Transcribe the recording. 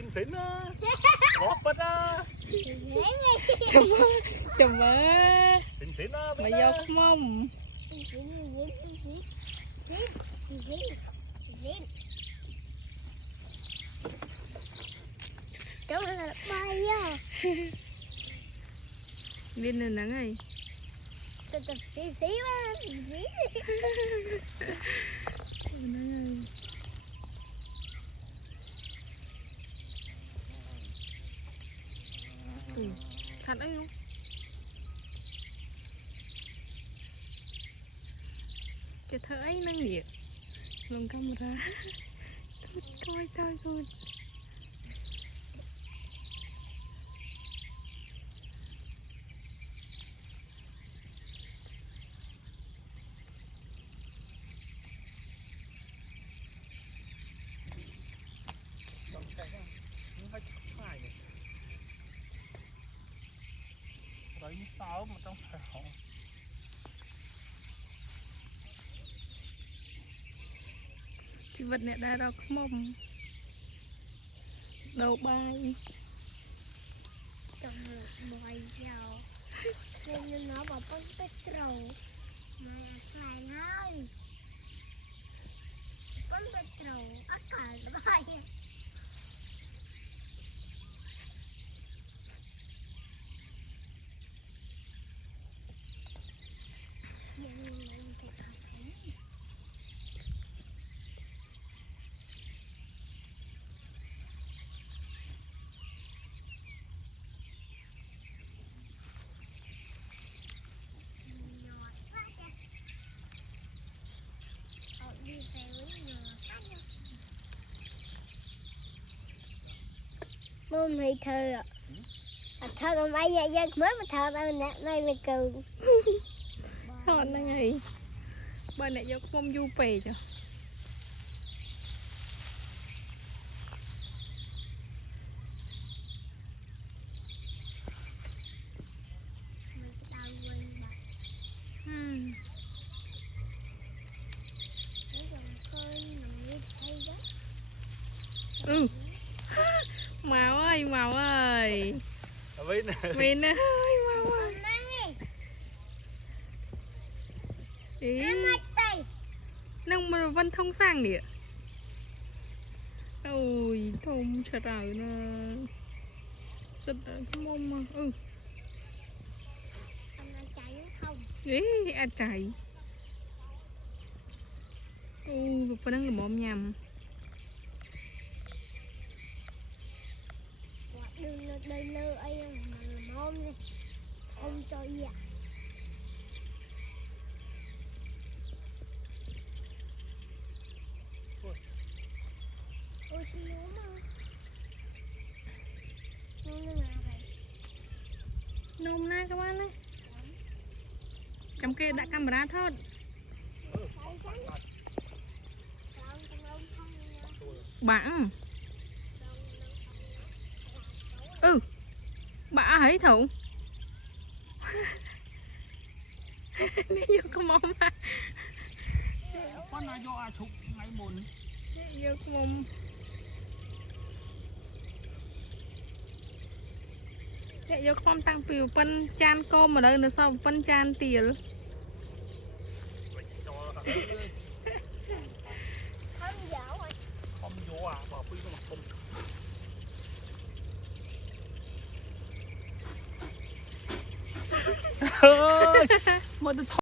xinh xinh á, ngọt bật á. Chùm ơi. Xinh xinh á. Mày dọc mông. Cháu là bay á. Viên này nắng này. Tập xí xí quá. Thật đấy không? Cái thơ ấy năng nhiệt lồng camera. Coi coi coi. Đấy sao mà trong phải họ. Chị vật này đã đọc mông. Đầu bay. Trong bòi dầu. Nên nó bảo bánh petrol. Mà phải thôi. Bánh petrol. Ác cả nó bay. Môn thì thơ ạ. Thơ còn bây giờ dân mới mà thơ tao nè, đây là cừu. Thật là ngày. Bên này dọc mông du pè cho. Ừ. Màu ơi, màu ơi. Vin ơi, màu ơi. Ý. Nông mà Vân thông sang nè. Ôi, thông trời ơi nó. Rất là cái mông mà. Ừ. Ý, ăn chạy. Ôi, phần đang là mồm nhầm. Đây lơ ai mà mồm này. Không cho gì ạ. Ôi xin lỗi mà. Nôm na các bạn ơi. Trong kia đã camera thôi. Bạn. Ừ. Bà thấy thụ. Nếu vô có mông mà. Con nào vô ai chụp ngay mồn. Vô có mông. Vô có mông tăng piu phân chan côm ở đây nữa sao phân chan tiền. Không vô à, bảo phi nó không. Ơi, mà